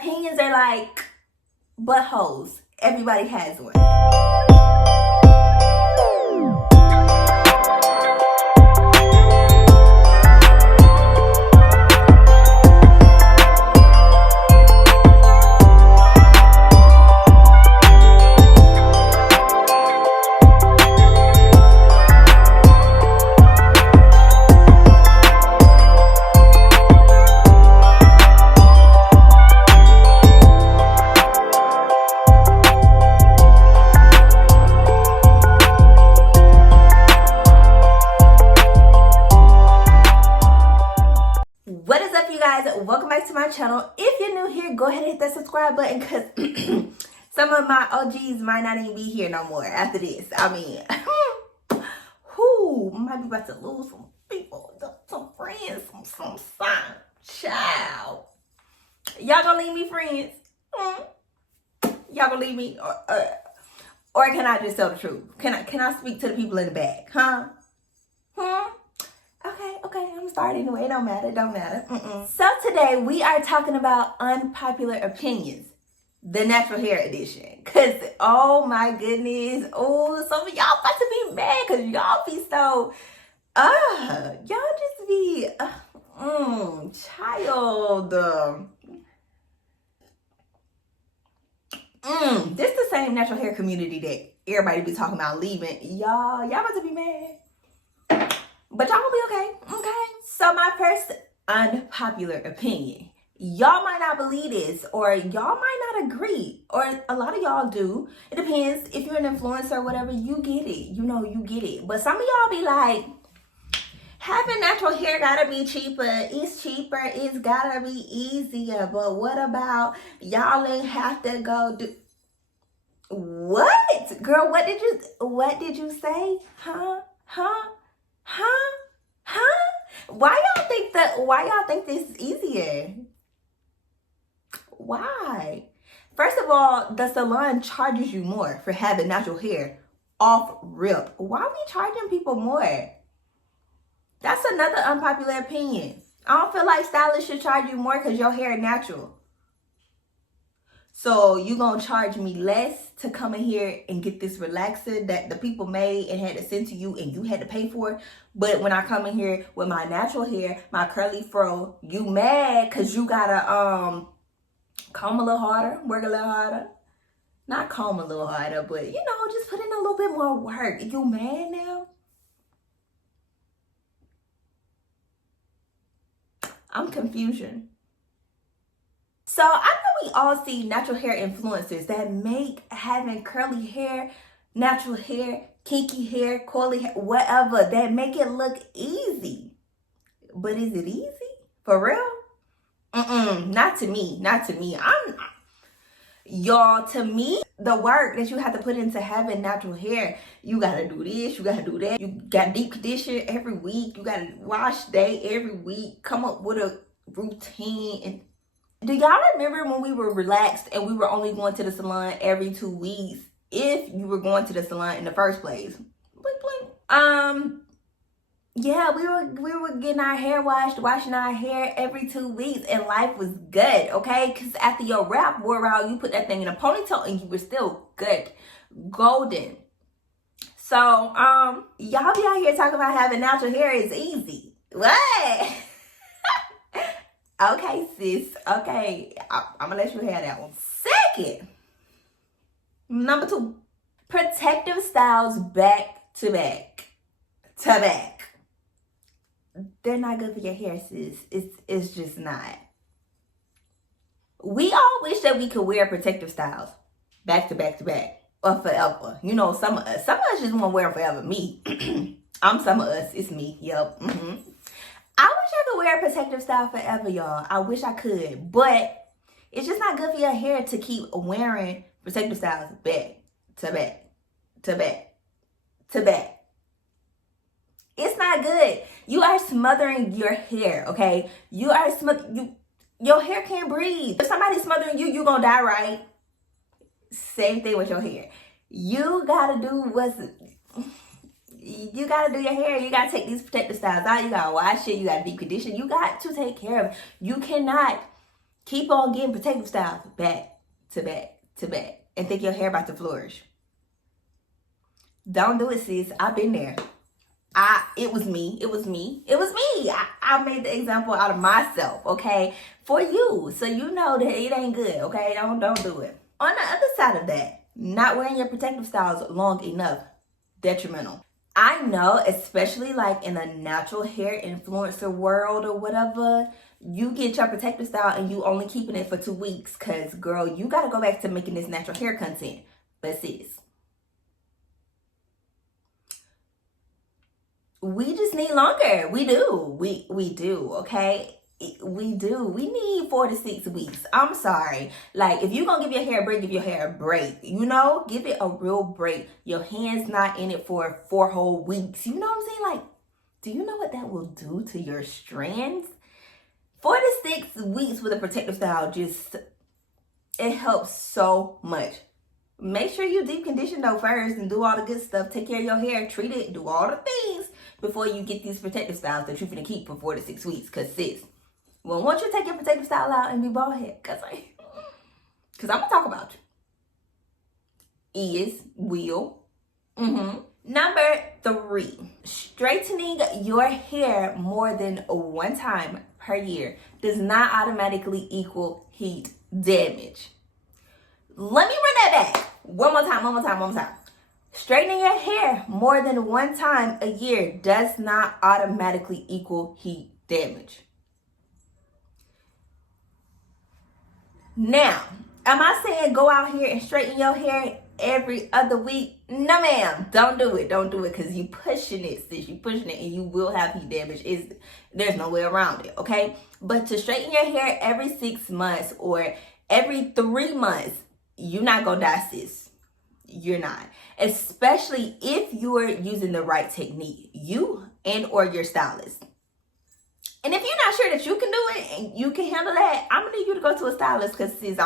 opinions are like buttholes. Everybody has one. What is up, you guys? Welcome back to my channel. If you're new here, go ahead and hit that subscribe button because some of my OGs might not even be here no more after this. I mean, might be about to lose some people, some friends, some sign. Child. Y'all gonna leave me friends? Y'all gonna leave me? Or can I just tell the truth? Can I speak to the people in the back? Okay, I'm starting anyway. It don't matter. So today we are talking about unpopular opinions, the natural hair edition. Cause oh my goodness, some of y'all about to be mad cause y'all be so, y'all just be, child. This the same natural hair community that everybody be talking about leaving. Y'all about to be mad. But y'all gonna be okay. So my first unpopular opinion. Y'all might not believe this, or y'all might not agree, or a lot of y'all do. It depends. If you're an influencer or whatever, you get it. You get it. But some of y'all be like, having natural hair gotta be cheaper. It's cheaper. It's gotta be easier. But what about y'all ain't have to go do... What? Girl, what did you say? Huh? Why y'all think this is easier? Why? First of all, the salon charges you more for having natural hair off rip. Why are we charging people more? That's another unpopular opinion. I don't feel like stylists should charge you more because your hair is natural. So you gonna charge me less to come in here and get this relaxer that the people made and had to send to you and you had to pay for? But when I come in here with my natural hair, my curly fro, you mad because you gotta comb a little harder, work a little harder. Not comb a little harder, but just put in a little bit more work. You mad now? I'm confusion. So I know we all see natural hair influencers that make having curly hair, natural hair, kinky hair, coily hair, whatever, that make it look easy. But is it easy? For real? Not to me. Y'all, to me, the work that you have to put into having natural hair, you gotta do this, you gotta do that. You got deep condition every week. You gotta wash day every week. Come up with a routine. And do y'all remember when we were relaxed and we were only going to the salon every 2 weeks? If you were going to the salon in the first place. Blink, blink. Yeah, we were getting our hair washed, washing our hair every 2 weeks, and life was good, okay? Because after your wrap wore out, you put that thing in a ponytail and you were still good. Golden. So, y'all be out here talking about having natural hair is easy. What? Okay, sis. Okay, I'm gonna let you have that one. Second, number 2, protective styles back to back. They're not good for your hair, sis. It's just not. We all wish that we could wear protective styles back to back or forever. Some of us just want to wear them forever. Me, I'm some of us. It's me. Yep. I wish I could wear a protective style forever, y'all. I wish I could, but it's just not good for your hair to keep wearing protective styles back to back. It's not good. You are smothering your hair, okay? Your hair can't breathe. If somebody's smothering you, you're gonna die, right? Same thing with your hair. You gotta do your hair. You gotta take these protective styles out. You gotta wash it. You gotta deep condition. You got to take care of it. You cannot Keep on getting protective styles back to back to back and think your hair about to flourish. Don't do it, sis. I've been there. It was me. I made the example out of myself, okay? For you. So you know that it ain't good, okay? Don't do it. On the other side of that, not wearing your protective styles long enough, detrimental. I know, especially like in the natural hair influencer world or whatever, you get your protective style and you only keeping it for 2 weeks because, girl, you got to go back to making this natural hair content. But sis, we just need longer. We do. We do, okay? We do. We need 4 to 6 weeks. I'm sorry. Like, if you're going to give your hair a break, give your hair a break. You know? Give it a real break. Your hand's not in it for 4 whole weeks. You know what I'm saying? Like, do you know what that will do to your strands? 4 to 6 weeks with a protective style, just, it helps so much. Make sure you deep condition though first and do all the good stuff. Take care of your hair, treat it, do all the things before you get these protective styles that you're gonna keep for 4 to 6 weeks. Cause sis, well, once you take your protective style out and be bald head, cause I'm gonna talk about you. Number 3, straightening your hair more than 1 time per year does not automatically equal heat damage. Let me run that back. One more time. Straightening your hair more than 1 time a year does not automatically equal heat damage. Now, am I saying go out here and straighten your hair every other week? No, ma'am. Don't do it because you pushing it, sis. You pushing it and you will have heat damage. There's no way around it, okay? But to straighten your hair every 6 months or every 3 months, you're not gonna die, sis. You're not. Especially if you're using the right technique, you and or your stylist. And if you're not sure that you can do it and you can handle that, I'm gonna need you to go to a stylist because sis,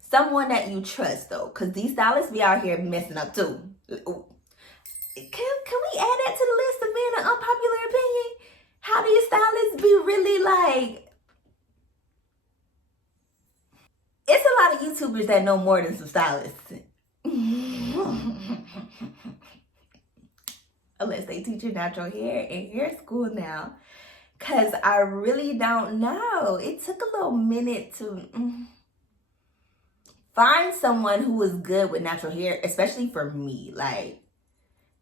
someone that you trust though, because these stylists be out here messing up too. Can we add that to the list of being an unpopular opinion? How do your stylists be really like? It's a lot of YouTubers that know more than some stylists. Unless they teach you natural hair in hair school now. Because I really don't know. It took a little minute to find someone who was good with natural hair, especially for me. Like,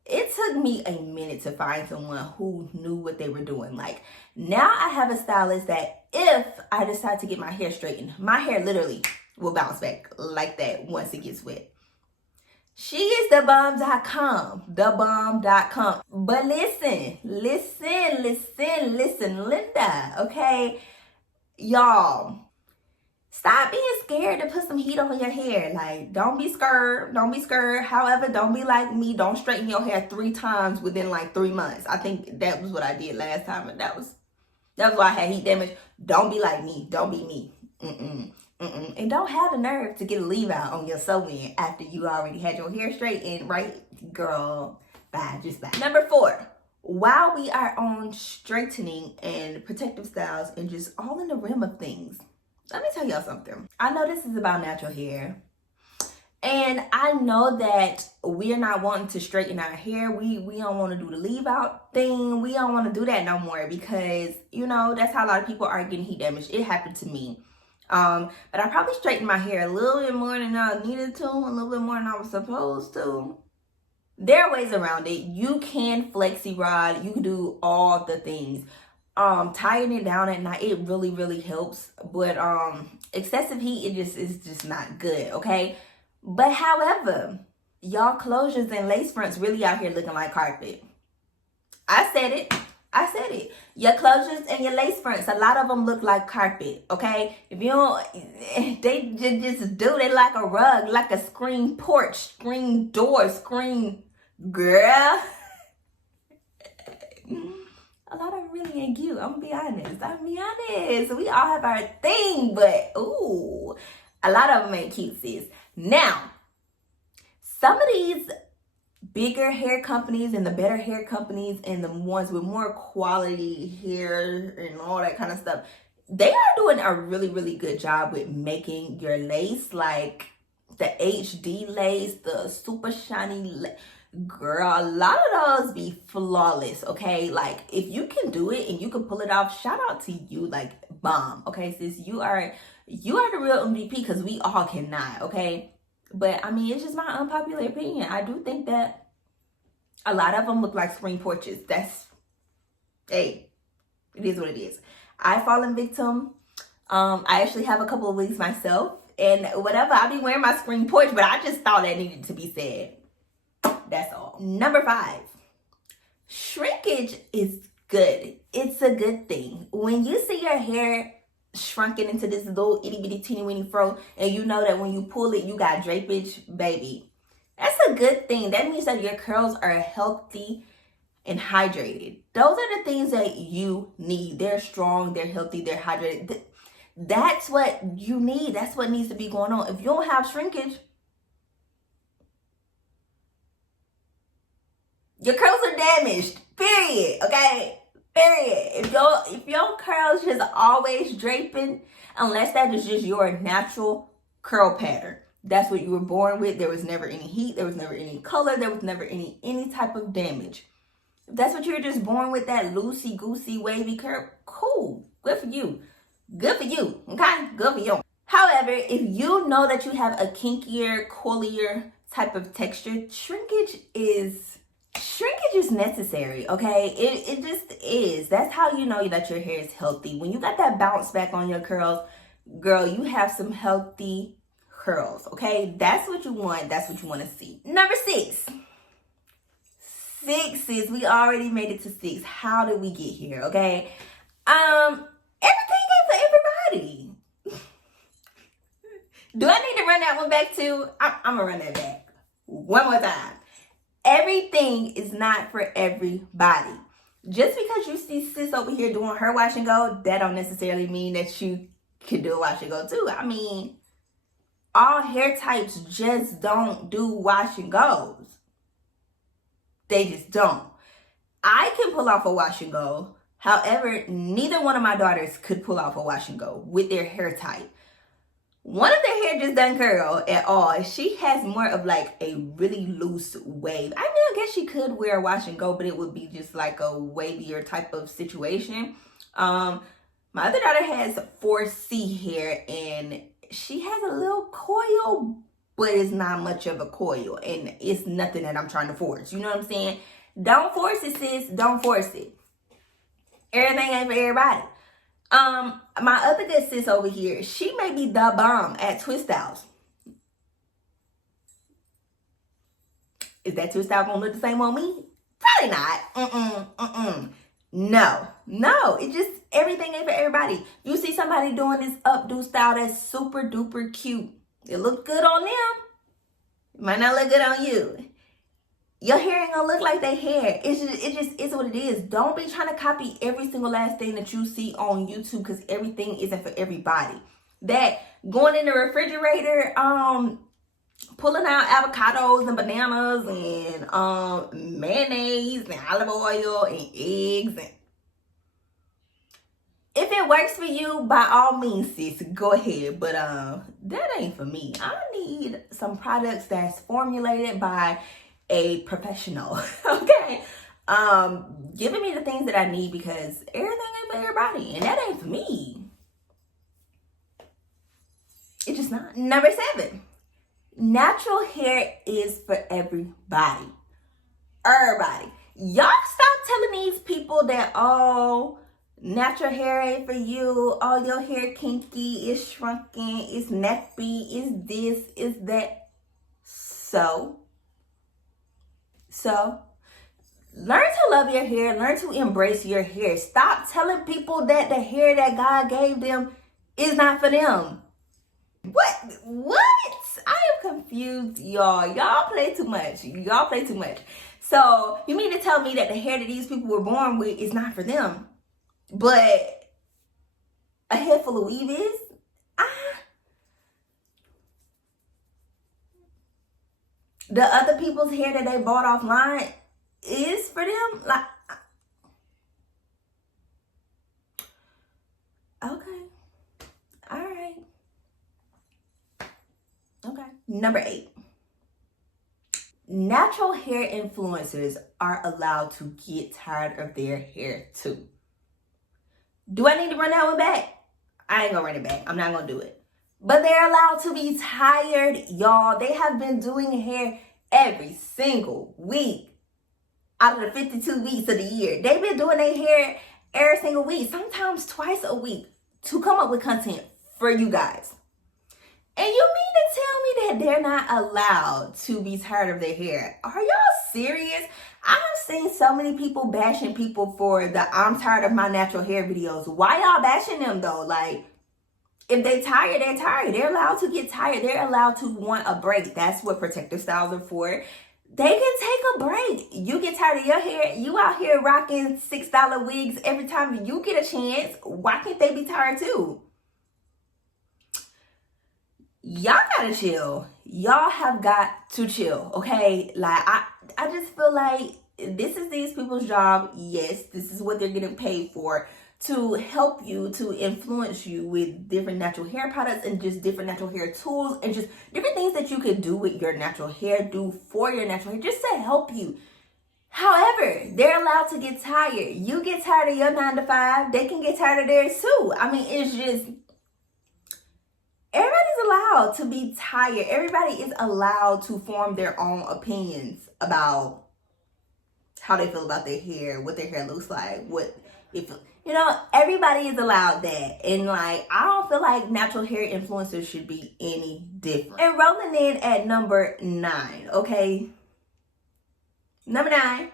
it took me a minute to find someone who knew what they were doing. Like, now I have a stylist that if I decide to get my hair straightened, my hair literally will bounce back like that once it gets wet. She is thebomb.com, thebomb.com. But listen, Linda, okay? Y'all, stop being scared to put some heat on your hair. Like, don't be scared. However, don't be like me. Don't straighten your hair 3 times within like 3 months. I think that was what I did last time, and that was why I had heat damage. Don't be like me. Don't be me. And don't have the nerve to get a leave out on your sew-in after you already had your hair straightened, right? Girl, bye, just bye. Number 4, while we are on straightening and protective styles and just all in the realm of things, let me tell y'all something. I know this is about natural hair. And I know that we're not wanting to straighten our hair. We don't want to do the leave out thing. We don't want to do that no more because, you know, that's how a lot of people are getting heat damage. It happened to me. But I probably straightened my hair a little bit more than I needed to, a little bit more than I was supposed to. There are ways around it. You can flexi rod. You can do all the things. Tying it down at night, it really, really helps. But excessive heat, is just not good, okay? But however, y'all closures and lace fronts really out here looking like carpet. I said it. Your closures and your lace fronts, a lot of them look like carpet, okay? If you don't, they just do, they like a rug, like a screen porch, screen door, screen, girl. A lot of them really ain't cute. I'm gonna be honest. We all have our thing, but ooh, a lot of them ain't cute, sis. Now, some of these bigger hair companies and the better hair companies and the ones with more quality hair and all that kind of stuff, they are doing a really good job with making your lace, like the HD lace, the super shiny lace. Girl, a lot of those be flawless, okay? Like, if you can do it and you can pull it off, shout out to you, like, bomb, okay? Sis, you are the real MVP, because we all cannot, okay? But, I mean, it's just my unpopular opinion. I do think that a lot of them look like spring porches. That's, hey, it is what it is. I've fallen victim. I actually have a couple of wigs myself, and whatever, I be wearing my spring porch, but I just thought that needed to be said. That's all. Number 5, shrinkage is good. It's a good thing. When you see your hair shrunken into this little itty bitty teeny weeny fro, and you know that when you pull it, you got drapage, baby, that's a good thing. That means that your curls are healthy and hydrated. Those are the things that you need. They're strong, they're healthy, they're hydrated. That's what you need. That's what needs to be going on. If you don't have shrinkage, your curls are damaged. Period. Okay? Period. If your curls just always draping, unless that is just your natural curl pattern, that's what you were born with. There was never any heat. There was never any color. There was never any type of damage. If that's what you're just born with, that loosey goosey wavy curl, cool. Good for you. Good for you. Okay? Good for you. However, if you know that you have a kinkier, coilier type of texture, shrinkage is necessary, okay? It just is. That's how you know that your hair is healthy. When you got that bounce back on your curls, girl, you have some healthy curls, okay? That's what you want. That's what you want to see. Number 6. 6, sis. We already made it to 6. How did we get here, okay? Everything ain't for everybody. Do I need to run that one back too? I'm gonna run that back one more time. Everything is not for everybody. Just because you see sis over here doing her wash and go, that don't necessarily mean that you can do a wash and go too. I mean, all hair types just don't do wash and goes. They just don't. I can pull off a wash and go. However, neither one of my daughters could pull off a wash and go with their hair type. One of their hair just doesn't curl at all. She has more of like a really loose wave. I mean, I guess she could wear a wash and go, but it would be just like a wavier type of situation. My other daughter has 4C hair, and she has a little coil, but it's not much of a coil, and it's nothing that I'm trying to force. You know what I'm saying? Don't force it, sis. Don't force it. Everything ain't for everybody. My other good sis over here, she may be the bomb at twist styles. Is that twist style gonna look the same on me? Probably not. No. It just, everything ain't for everybody. You see somebody doing this updo style that's super duper cute. It look good on them. It might not look good on you. Your hair ain't gonna look like their hair. It just is what it is. Don't be trying to copy every single last thing that you see on YouTube, because everything isn't for everybody. That going in the refrigerator, pulling out avocados and bananas and mayonnaise and olive oil and eggs, and if it works for you, by all means, sis, go ahead. But that ain't for me. I need some products that's formulated by a professional, okay? Giving me the things that I need, because everything ain't for everybody, and that ain't for me. It's just not. Number 7, natural hair is for everybody. Everybody. Y'all stop telling these people that, oh, natural hair ain't for you. Oh, your hair kinky, it's shrunken, it's nappy, it's this, it's that. So, learn to love your hair. Learn to embrace your hair. Stop telling people that the hair that God gave them is not for them. What? I am confused, y'all. Y'all play too much. So, you mean to tell me that the hair that these people were born with is not for them, but a head full of weave is? The other people's hair that they bought offline is for them? Like, okay. Number 8. Natural hair influencers are allowed to get tired of their hair too. Do I need to run that one back? I ain't gonna run it back. I'm not gonna do it. But they're allowed to be tired, y'all. They have been doing hair every single week out of the 52 weeks of the year. They've been doing their hair every single week, sometimes twice a week, to come up with content for you guys. And you mean to tell me that they're not allowed to be tired of their hair? Are y'all serious? I've seen so many people bashing people for the I'm tired of my natural hair videos. Why y'all bashing them though? Like, if they tired, they're tired. They're allowed to get tired. They're allowed to want a break. That's what protective styles are for. They can take a break. You get tired of your hair. You out here rocking $6 wigs every time you get a chance. Why can't they be tired too? Y'all gotta chill. Y'all have got to chill, okay? Like, I just feel like this is these people's job. Yes, this is what they're getting paid for, to help you, to influence you with different natural hair products and just different natural hair tools and just different things that you could do with your natural hair, do for your natural hair, just to help you. However, they're allowed to get tired. You get tired of your 9 to 5, they can get tired of theirs too. I mean, it's just, everybody's allowed to be tired. Everybody is allowed to form their own opinions about how they feel about their hair, what their hair looks like, what if, you know, everybody is allowed that. And like, I don't feel like natural hair influencers should be any different. And rolling in at number 9, okay? Number 9.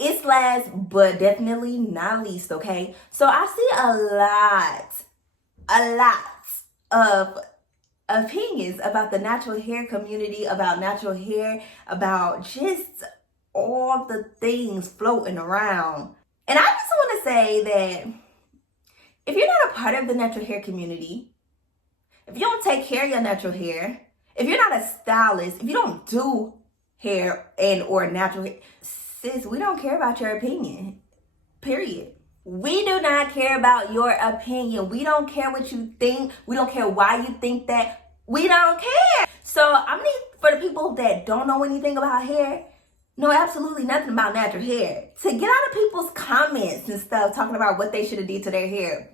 It's last but definitely not least, okay? So I see a lot of opinions about the natural hair community, about natural hair, about just all the things floating around. And I just want to say that if you're not a part of the natural hair community, if you don't take care of your natural hair, if you're not a stylist, if you don't do hair and or natural hair, sis, we don't care about your opinion, period. We do not care about your opinion. We don't care what you think. We don't care why you think that. We don't care. So I mean, for the people that don't know anything about hair, know absolutely nothing about natural hair, to get out of people's comments and stuff talking about what they should have did to their hair.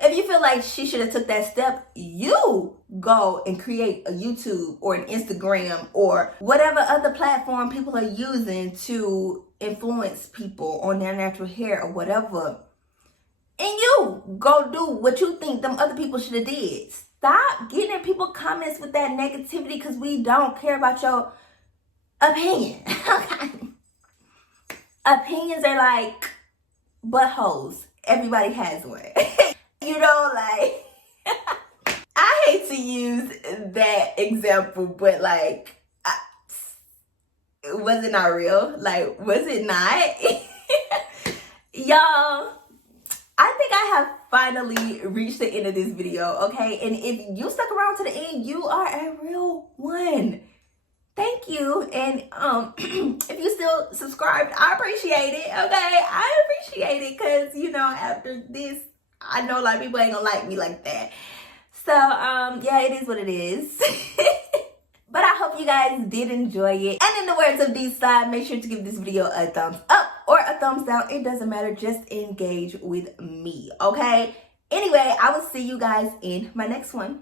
If you feel like she should have took that step, you go and create a YouTube or an Instagram or whatever other platform people are using to influence people on their natural hair or whatever. And you go do what you think them other people should have did. Stop getting in people's comments with that negativity, because we don't care about your opinion. Opinions are like buttholes. Everybody has one. You know, like, I hate to use that example, but like, was it not real? Like, was it not? Y'all, I think I have finally reached the end of this video, okay? And if you stuck around to the end, you are a real one. Thank you. And if you still subscribed, I appreciate it, okay? I appreciate it, because, you know, after this, I know a lot of people ain't gonna like me like that. So, yeah, it is what it is. But I hope you guys did enjoy it. And in the words of D-Side, make sure to give this video a thumbs up or a thumbs down. It doesn't matter. Just engage with me, okay? Anyway, I will see you guys in my next one.